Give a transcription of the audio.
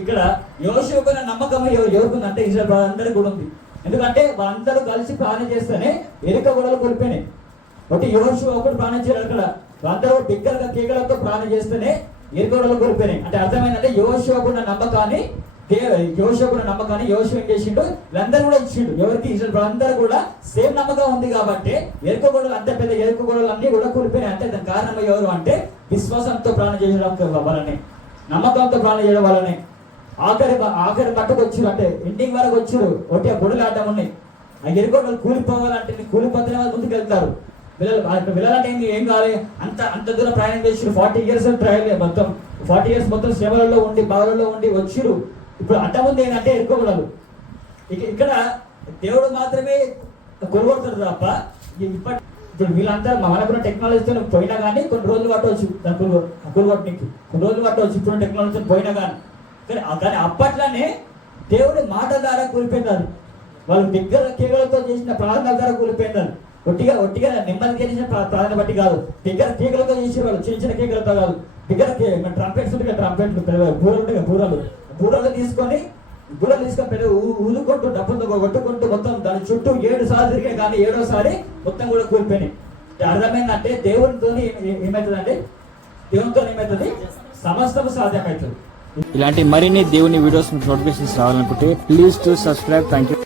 ఇక్కడ యోషువకు నమ్మకం ఎవరుకుందంటే ఇజ్రాయెల్ అందరికీ కూడా ఉంది. ఎందుకంటే వాళ్ళందరూ కలిసి ప్రాణం చేస్తేనే ఎరుక గొడవలు కోల్పోయినాయి. ఒకటి యోషువ ఒకటి ప్రాణం చేయరు, అక్కడ అందరూ బిగ్గరగా కేకలతో ప్రాణం చేస్తేనే ఎరుక గొడవలు కోల్పోయినాయి. అంటే అర్థమైందంటే యోషువకున్న నమ్మకాన్ని యోషువ ఏం చేసిండు, వీళ్ళందరూ కూడా ఇచ్చిండు. ఎవరికి ఇజ్రాయెల్ అందరూ కూడా సేమ్ నమ్మకం ఉంది కాబట్టి ఎరుక గొడవలు అంత పెద్ద ఎరుక గొడవలు అన్ని కూడా కోల్పోయినాయి. అంటే దాని కారణం ఎవరు అంటే విశ్వాసంతో ప్రాణం చేయడం వల్లనే, నమ్మకంతో ప్రాణం చేయడం వల్లనే. ఆఖరి మట్టుకు వచ్చారు, అంటే ఎండింగ్ వరకు వచ్చారు. ఒకటి ఆ గొడవలు ఆడడం ఉన్నాయి. ఆ ఎరుగొడవలు కూలిపోవాలంటే కూలిపోతేనే వాళ్ళు ముందుకు వెళ్తారు. వెళ్ళాలంటే ఏం కావాలి, అంత దూరం ప్రయాణం చేసారు. 40 years ట్రయల్, మొత్తం 40 years మొత్తం శ్రమలలో ఉండి బాధలలో ఉండి వచ్చిరు. ఇప్పుడు అంతకుముందు ఏంటంటే ఎరుకోగలరు. ఇక్కడ దేవుడు మాత్రమే కొనుగొడతాడు తప్ప ఇప్పుడు వీళ్ళంతా మనకున్న టెక్నాలజీతో పోయినా కానీ కొన్ని రోజులు పట్టవచ్చు. కొనుగొట్టడానికి కొన్ని రోజులు పట్టవచ్చు ఇప్పుడు టెక్నాలజీతో పోయినా కానీ. కానీ అప్పట్లోనే దేవుడి మాట ద్వారా కూలిపోయినారు. వాళ్ళు దగ్గర కేకలతో చేసిన ప్రార్థన ద్వారా కూలిపోయినారు. ఒట్టిగా నెమ్మది చేసిన ప్రార్థన బట్టి కాదు, దగ్గర కేకలతో చేసిన వాళ్ళు, చిన్న కేకలతో కాదు. దగ్గర ట్రంపెట్స్ ఉంటాయి, ట్రంపెట్లు బూరలు ఉంటాయి, బూరలు తీసుకొని పెద్ద ఊదుకుంటూ డబ్బులతో కొట్టుకుంటూ మొత్తం దాని చుట్టూ 7 సార్లు తిరిగాయి. కానీ 7వసారి మొత్తం కూడా కూలిపోయినాయి. అర్థమైందంటే దేవునితో ఏమవుతుంది, సమస్తం సాధ్యమవుతుంది. ఇలాంటి మరిన్ని దేవుని వీడియోస్ నోటిఫికేషన్స్ రావాలనుకుంటే please to subscribe. Thank you.